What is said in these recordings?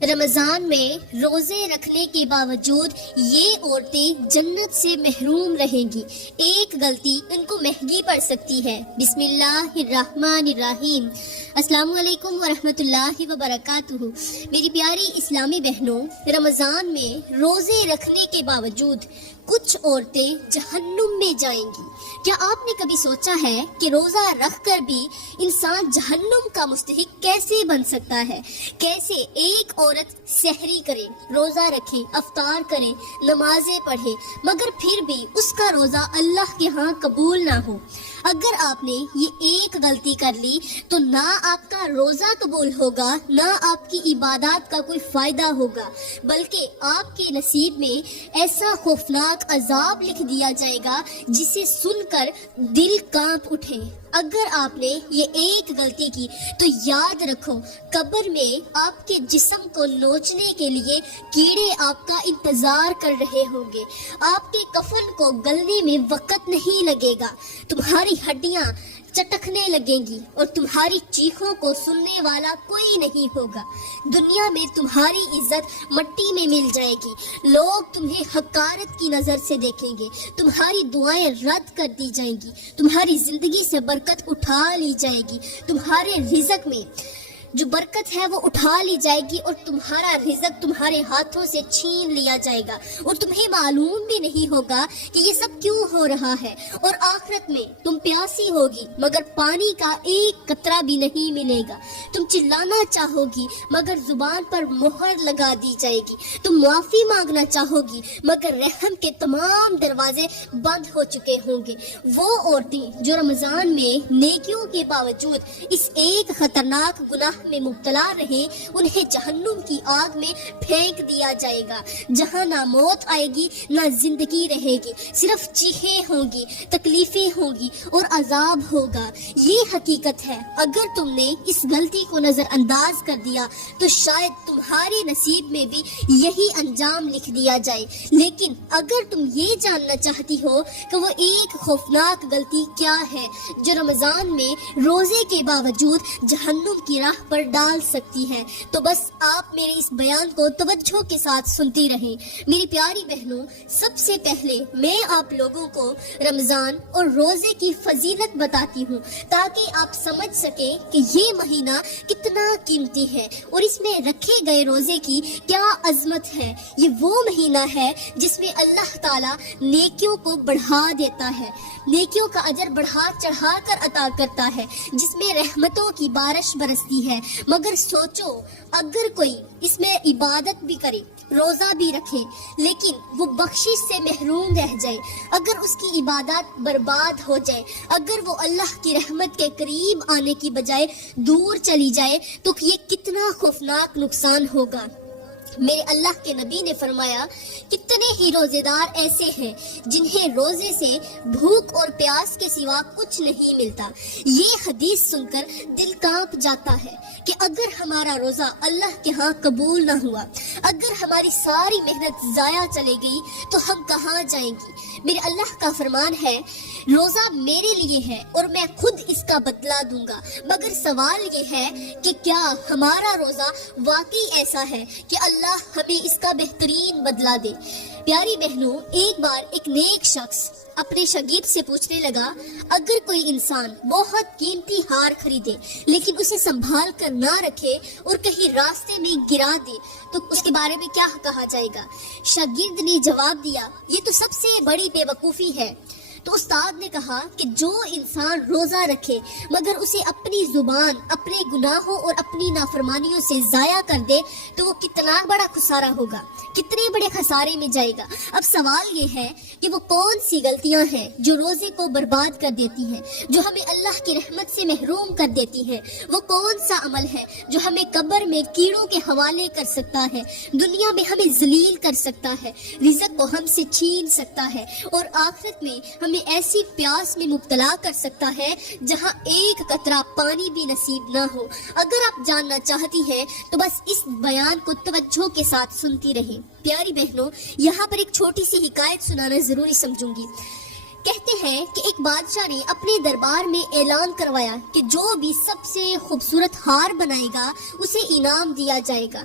رمضان میں روزے رکھنے کے باوجود یہ عورتیں جنت سے محروم رہیں گی۔ ایک غلطی ان کو مہنگی پڑ سکتی ہے۔ بسم اللہ الرحمن الرحیم۔ السلام علیکم ورحمۃ اللہ وبرکاتہ۔ میری پیاری اسلامی بہنوں، رمضان میں روزے رکھنے کے باوجود کچھ عورتیں جہنم میں جائیں گی۔ کیا آپ نے کبھی سوچا ہے کہ روزہ رکھ کر بھی انسان جہنم کا مستحق کیسے بن سکتا ہے؟ کیسے ایک عورت سحری کرے، روزہ رکھے، افطار کرے، نمازیں پڑھے، مگر پھر بھی اس کا روزہ اللہ کے ہاں قبول نہ ہو؟ اگر آپ نے یہ ایک غلطی کر لی تو نہ آپ کا روزہ قبول ہوگا، نہ آپ کی عبادات کا کوئی فائدہ ہوگا، بلکہ آپ کے نصیب میں ایسا خوفناک عذاب لکھ دیا جائے گا جسے سن کر دل کانپ اٹھے۔ اگر آپ نے یہ ایک غلطی کی تو یاد رکھو، قبر میں آپ کے جسم کو نوچنے کے لیے کیڑے آپ کا انتظار کر رہے ہوں گے۔ آپ کے کفن کو گلنے میں وقت نہیں لگے گا، تمہاری ہڈیاں چٹکنے لگیں گی اور تمہاری چیخوں کو سننے والا کوئی نہیں ہوگا۔ دنیا میں تمہاری عزت مٹی میں مل جائے گی، لوگ تمہیں حقارت کی نظر سے دیکھیں گے، تمہاری دعائیں رد کر دی جائیں گی، تمہاری زندگی سے برکت اٹھا لی جائے گی، تمہارے رزق میں جو برکت ہے وہ اٹھا لی جائے گی اور تمہارا رزق تمہارے ہاتھوں سے چھین لیا جائے گا اور تمہیں معلوم بھی نہیں ہوگا کہ یہ سب کیوں ہو رہا ہے۔ اور آخرت میں تم پیاسی ہوگی مگر پانی کا ایک قطرہ بھی نہیں ملے گا، تم چلانا چاہو گی مگر زبان پر مہر لگا دی جائے گی، تم معافی مانگنا چاہو گی مگر رحم کے تمام دروازے بند ہو چکے ہوں گے۔ وہ عورتیں جو رمضان میں نیکیوں کے باوجود اس ایک خطرناک گناہ میں مبتلا رہے، انہیں جہنم کی آگ میں پھینک دیا جائے گا، جہاں نہ موت آئے گی نہ زندگی رہے گی، صرف چیخیں ہوں گی، تکلیفیں ہوں گی اور عذاب ہوگا۔ یہ حقیقت ہے۔ اگر تم نے اس غلطی کو نظر انداز کر دیا تو شاید تمہارے نصیب میں بھی یہی انجام لکھ دیا جائے، لیکن اگر تم یہ جاننا چاہتی ہو کہ وہ ایک خوفناک غلطی کیا ہے جو رمضان میں روزے کے باوجود جہنم کی راہ پر ڈال سکتی ہے، تو بس آپ میرے اس بیان کو توجہ کے ساتھ سنتی رہیں۔ میری پیاری بہنوں، سب سے پہلے میں آپ لوگوں کو رمضان اور روزے کی فضیلت بتاتی ہوں تاکہ آپ سمجھ سکیں کہ یہ مہینہ کتنا قیمتی ہے اور اس میں رکھے گئے روزے کی کیا عظمت ہے۔ یہ وہ مہینہ ہے جس میں اللہ تعالیٰ نیکیوں کو بڑھا دیتا ہے، نیکیوں کا اجر بڑھا چڑھا کر عطا کرتا ہے، جس میں رحمتوں کی بارش برستی ہے۔ مگر سوچو، اگر کوئی اس میں عبادت بھی کرے، روزہ بھی رکھے، لیکن وہ بخشش سے محروم رہ جائے، اگر اس کی عبادات برباد ہو جائے، اگر وہ اللہ کی رحمت کے قریب آنے کی بجائے دور چلی جائے، تو یہ کتنا خوفناک نقصان ہوگا۔ میرے اللہ کے نبی نے فرمایا، کتنے ہی روزے دار ایسے ہیں جنہیں روزے سے بھوک اور پیاس کے سوا کچھ نہیں ملتا۔ یہ حدیث سن کر دل کانپ جاتا ہے کہ اگر ہمارا روزہ اللہ کے ہاں قبول نہ ہوا، اگر ہماری ساری محنت ضائع چلے گئی تو ہم کہاں جائیں گی؟ میرے اللہ کا فرمان ہے، روزہ میرے لیے ہے اور میں خود اس کا بدلہ دوں گا، مگر سوال یہ ہے کہ کیا ہمارا روزہ واقعی ایسا ہے کہ اللہ ہمیں اس کا بہترین بدلہ دے؟ پیاری بہنوں، ایک بار ایک نیک شخص اپنے شاگرد سے پوچھنے لگا، اگر کوئی انسان بہت قیمتی ہار خریدے لیکن اسے سنبھال کر نہ رکھے اور کہیں راستے میں گرا دے تو اس کے بارے میں کیا کہا جائے گا؟ شاگرد نے جواب دیا، یہ تو سب سے بڑی بے وقوفی ہے۔ تو استاد نے کہا کہ جو انسان روزہ رکھے مگر اسے اپنی زبان اپنے گناہوں اور اپنی نافرمانیوں سے ضائع کر دے تو وہ کتنا بڑا خسارہ ہوگا، کتنے بڑے خسارے میں جائے گا۔ اب سوال یہ ہے کہ وہ کون سی غلطیاں ہیں جو روزے کو برباد کر دیتی ہیں، جو ہمیں اللہ کی رحمت سے محروم کر دیتی ہیں؟ وہ کون سا عمل ہے جو ہمیں قبر میں کیڑوں کے حوالے کر سکتا ہے، دنیا میں ہمیں ذلیل کر سکتا ہے، رزق کو ہم سے چھین سکتا ہے اور آخرت میں ہمیں ایسی پیاس میں مبتلا کر سکتا ہے جہاں ایک قطرہ پانی بھی نصیب نہ ہو؟ اگر آپ جاننا چاہتی ہیں تو بس اس بیان کو توجہ کے ساتھ سنتی رہیں۔ پیاری بہنوں، یہاں پر ایک چھوٹی سی حکایت سنانا ضروری سمجھوں گی۔ کہتے ہیں کہ ایک بادشاہ نے اپنے دربار میں اعلان کروایا کہ جو بھی سب سے خوبصورت ہار بنائے گا اسے انعام دیا جائے گا۔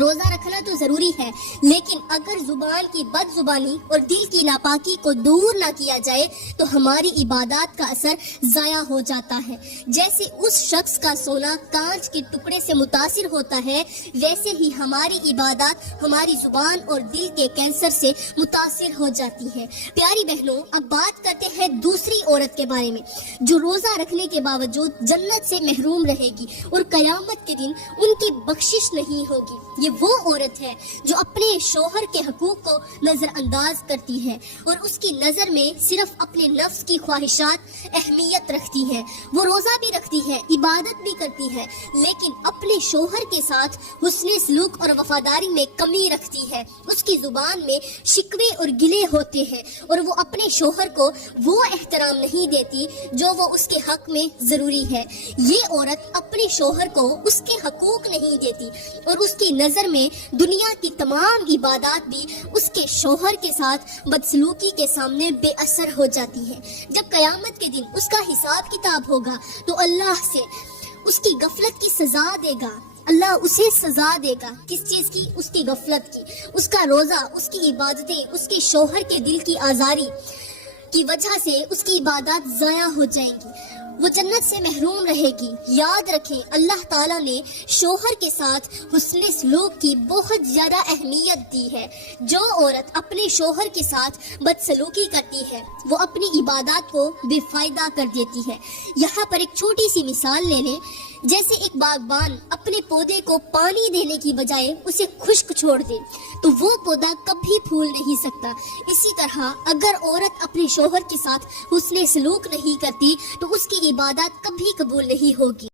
روزہ رکھنا تو ضروری ہے، لیکن اگر زبان کی بد زبانی اور دل کی ناپاکی کو دور نہ کیا جائے تو ہماری عبادات کا اثر ضائع ہو جاتا ہے۔ جیسے اس شخص کا سونا کانچ کے ٹکڑے سے متاثر ہوتا ہے، ویسے ہی ہماری عبادات ہماری زبان اور دل کے کینسر سے متاثر ہو جاتی ہے۔ پیاری بہنوں، اب بات کرتے ہیں دوسری عورت کے بارے میں جو روزہ رکھنے کے باوجود جنت سے محروم رہے گی اور قیامت کے دن ان کی بخشش نہیں ہوگی۔ یہ وہ عورت ہے جو اپنے شوہر کے حقوق کو نظر انداز کرتی ہے اور اس کی نظر میں صرف اپنے نفس کی خواہشات اہمیت رکھتی ہے۔ وہ روزہ بھی رکھتی ہے، عبادت بھی کرتی ہے، لیکن اپنے شوہر کے ساتھ حسن سلوک اور وفاداری میں کمی رکھتی ہے۔ اس کی زبان میں شکوے اور گلے ہوتے ہیں اور وہ اپنے شوہر کو وہ احترام نہیں دیتی جو وہ اس کے حق میں ضروری ہے۔ یہ عورت اپنے شوہر کو اس کے حقوق نہیں دیتی اور اس کی نظر میں دنیا کی تمام عبادات بھی اس کے شوہر کے ساتھ بدسلوکی کے سامنے بے اثر ہو جاتی ہے۔ جب قیامت کے دن اس کا حساب کتاب ہوگا تو اللہ سے اس کی غفلت کی سزا دے گا۔ اللہ اسے سزا دے گا، کس چیز کی؟ اس کی غفلت کی۔ اس کا روزہ، اس کی عبادتیں، اس کے شوہر کے دل کی آزاری کی وجہ سے اس کی عبادات ضائع ہو جائیں گی، وہ جنت سے محروم رہے گی۔ یاد رکھیں، اللہ تعالیٰ نے شوہر کے ساتھ حسن سلوک کی بہت زیادہ اہمیت دی ہے۔ جو عورت اپنے شوہر کے ساتھ بدسلوکی کرتی ہے وہ اپنی عبادات کو بے فائدہ کر دیتی ہے۔ یہاں پر ایک چھوٹی سی مثال لے لیں، جیسے ایک باغبان اپنے پودے کو پانی دینے کی بجائے اسے خشک چھوڑ دے تو وہ پودا کبھی پھول نہیں سکتا۔ اسی طرح اگر عورت اپنے شوہر کے ساتھ حسن سلوک نہیں کرتی تو اس کی عبادات کبھی قبول نہیں ہوگی۔